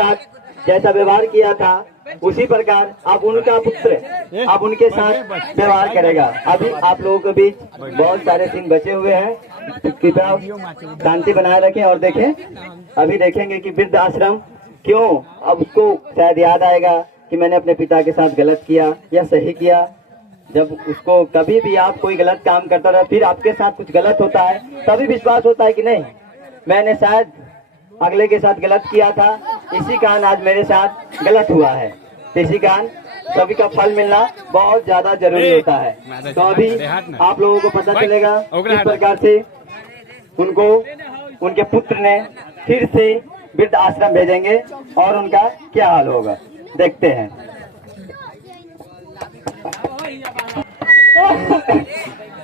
साथ जैसा व्यवहार किया था उसी प्रकार आप उनका पुत्र आप उनके साथ व्यवहार करेगा। अभी आप लोगों के बीच बहुत सारे सीन बचे हुए हैं, कृपया शांति बनाए रखें और देखें। अभी देखेंगे कि वृद्ध आश्रम क्यों, अब उसको शायद याद आएगा कि मैंने अपने पिता के साथ गलत किया या सही किया। जब उसको कभी भी आप कोई गलत काम करता रहे, फिर आपके साथ कुछ गलत होता है, तभी विश्वास होता है कि नहीं मैंने शायद अगले के साथ गलत किया था, इसी कारण आज मेरे साथ गलत हुआ है। तो इसी कारण सभी का फल मिलना बहुत ज्यादा जरूरी होता है। तो अभी आप लोगों को पता चलेगा किस प्रकार से उनको उनके पुत्र ने फिर से वृद्ध आश्रम भेजेंगे और उनका क्या हाल होगा, देखते हैं।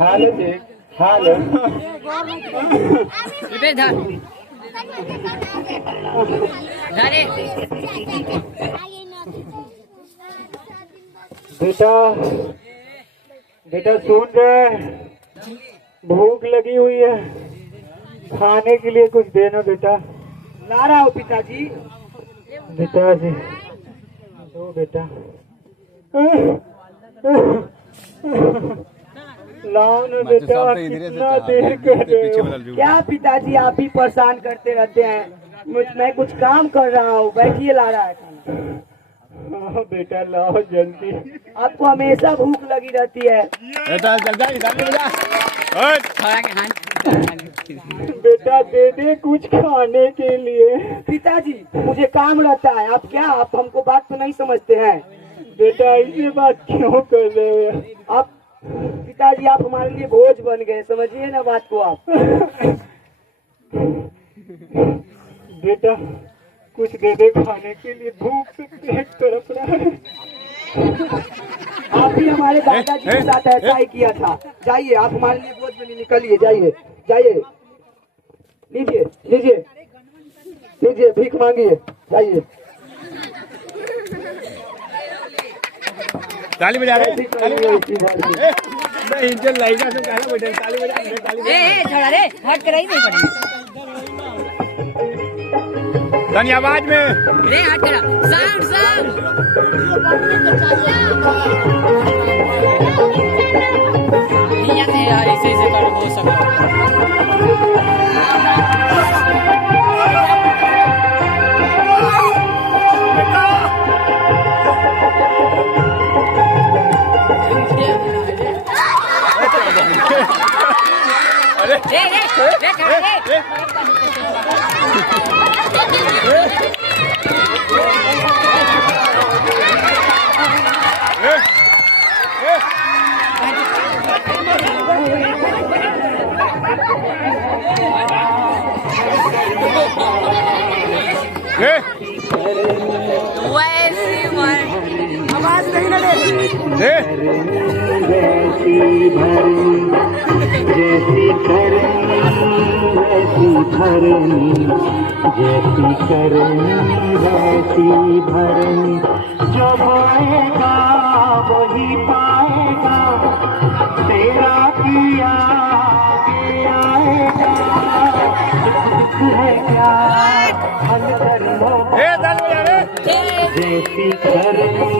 हेलो जी, हेलो। बेटा सुन रहे, भूख लगी हुई है, खाने के लिए कुछ देना बेटा। ला रहा हूँ पिताजी। पिताजी दो बेटा, लाओ ना बेटा, कितना देर कर रहे हो? क्या पिताजी आप ही परेशान करते रहते हैं, मैं कुछ काम कर रहा हूँ, बैठिए ला रहा है खाना। हाँ बेटा लाओ जल्दी। आपको हमेशा भूख लगी रहती है। बेटा दे दे कुछ खाने के लिए। पिताजी मुझे काम रहता है, आप क्या आप हमको बात तो नहीं समझते हैं? बेटा ऐसे बात क्यों कर रहे हो आप? पिताजी आप हमारे लिए बोझ बन गए, समझिए ना बात को आप। बेटा कुछ दे दे खाने के लिए, भूख से पेट तड़प रहा है। आप भी हमारे दादाजी के साथ ऐसा ही किया था। जाइए आप हमारे लिए बोझ बनी, निकलिए, जाइए जाइए, लीजिए लीजिए लीजिए, भीख मांगिए, जाइए। ताली बजा रहे, ताली बजा इंजन लाइगा से कहना बेटा, ताली बजा, ए छोड़ा रे, हट कर ही नहीं पड़ी धनी आवाज में रे, हट कर साउंड साउंड। ये से यार ऐसे कर हो सकता। आवाज नहीं ना दे। जैसी करनी वैसी भरनी, जैसी करनी वैसी भरनी, जो बोएगा वही पाएगा, तेरा किया आगे आएगा। दुख है क्या हम कर्मों, जैसी करनी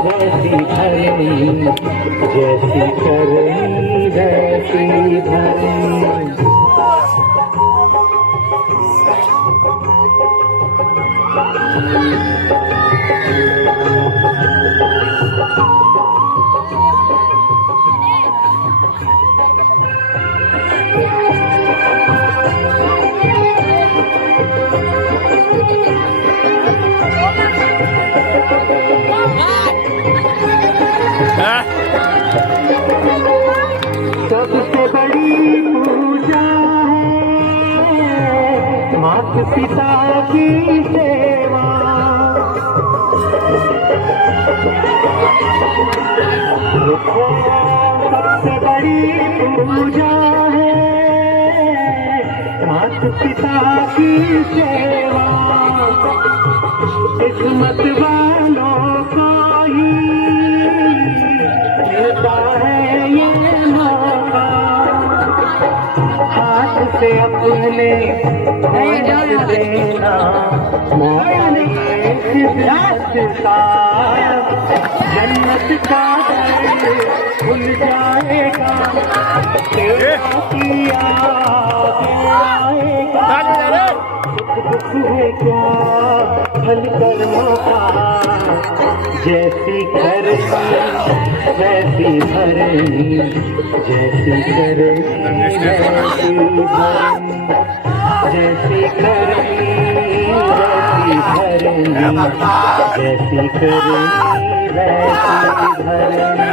वैसी भरनी, जैसी करनी वैसी भरनी। सबसे बड़ी पूजा है माता पिता की सेवा, सबसे बड़ी पूजा है माता पिता की सेवा। किस्मत वालों को ही मिलता है ये मौका, हाथ से अपने नहीं देना, मौका नहीं रास्ता जन्नत का दर खुल जाएगा, तेरा किया आएगा, दुख है क्या हल करना था, जैसी करनी वैसी भरनी, जैसी करनी वैसी भरनी, जैसी करनी वैसी भरनी, जैसी करनी वैसी भरनी।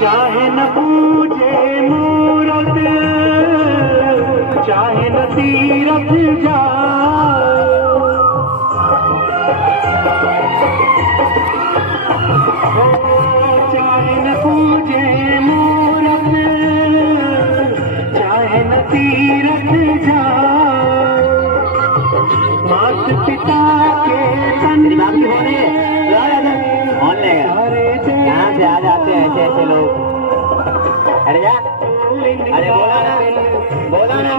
चाहे न पूजे मूरत, चाहे न तीरथ जाओ, चाहे न पूजे मूरत, चाहे न तीरथ जाओ, मात पिता के तन यहाँ से आ जाते हैं ऐसे ऐसे लोग। अरे यार, अरे बोला ना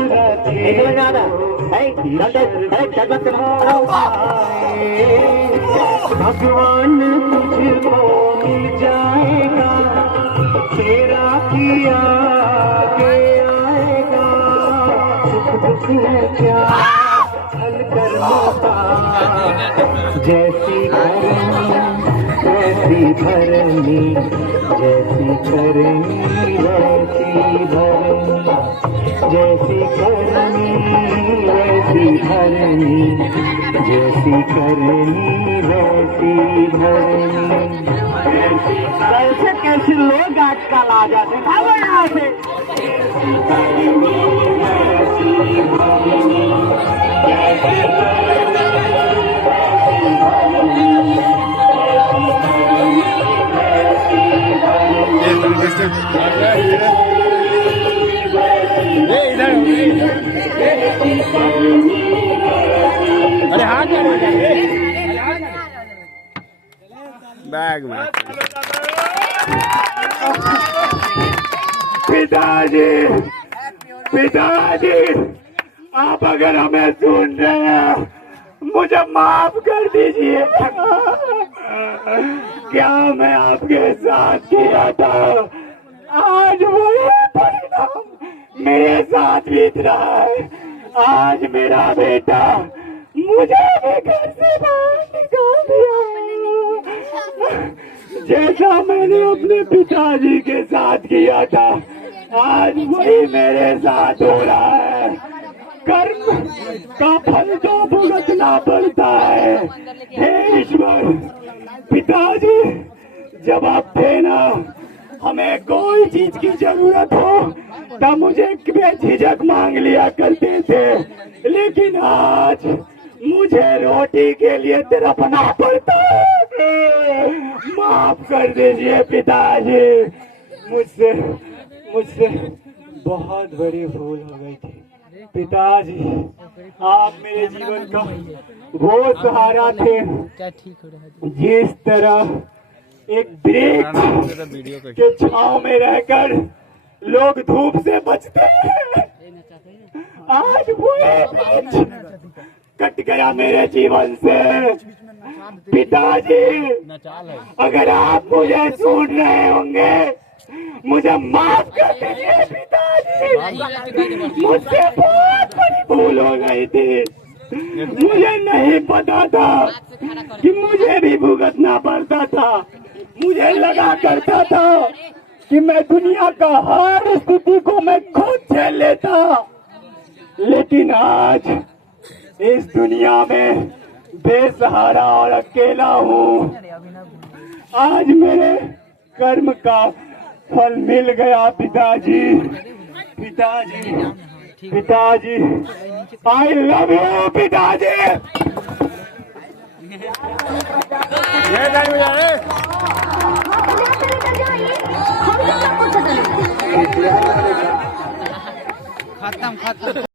एक मिनट में आता भगवान तुझको मिल जाएगा, तेरा किया के आएगा, दुख है क्या हल करना था, जैसी करनी वैसी भरनी, जैसी करनी वैसी भरनी, जैसी करनी वैसी भरनी, जैसी करनी वैसी भरनी। कैसे कैसे लोग आजकल आ जाते हैं, भागो यहाँ से। जैसी करनी वैसी भरनी, जैसी करनी वैसी भरनी, अरे हाँ बैग में पिताजी, पिताजी आप अगर हमें सुन रहे हैं मुझे माफ कर दीजिए। क्या मैं आपके साथ किया था, आज वही परिणाम मेरे साथ बीत रहा है। आज मेरा बेटा मुझे भी घर से बाहर निकाल दिया, जैसा मैंने अपने पिताजी के साथ किया था, आज वही मेरे साथ हो रहा है। कर्म का फल तो भुगतना पड़ता है। हे ईश्वर, पिताजी जब आप थे ना, हमें कोई चीज की जरूरत हो तब मुझे बेझिझक मांग लिया करते थे, लेकिन आज मुझे रोटी के लिए तड़पना पड़ता है। माफ कर दीजिए पिताजी, मुझसे बहुत बड़ी भूल हो गई थी। पिताजी आप मेरे जीवन का वो सहारा थे, जिस तरह एक वृक्ष के छांव में रहकर लोग धूप से बचते हैं, आज वो वृक्ष कट गया मेरे जीवन से। पिताजी अगर आप मुझे सुन रहे होंगे, मुझे माफ कर दीजिए पिताजी, मुझसे बहुत बड़ी भूल हो गई थी। मुझे नहीं पता था कि मुझे भी भुगतना पड़ता था। मुझे लगा करता था कि मैं दुनिया का हर स्थिति को मैं खुद झेल लेता, लेकिन आज इस दुनिया में बेसहारा और अकेला हूँ। आज मेरे कर्म का फल मिल गया पिताजी। पिताजी, पिताजी, आई लव यू पिताजी। खिलाना पड़ेगा। खत्म खत्म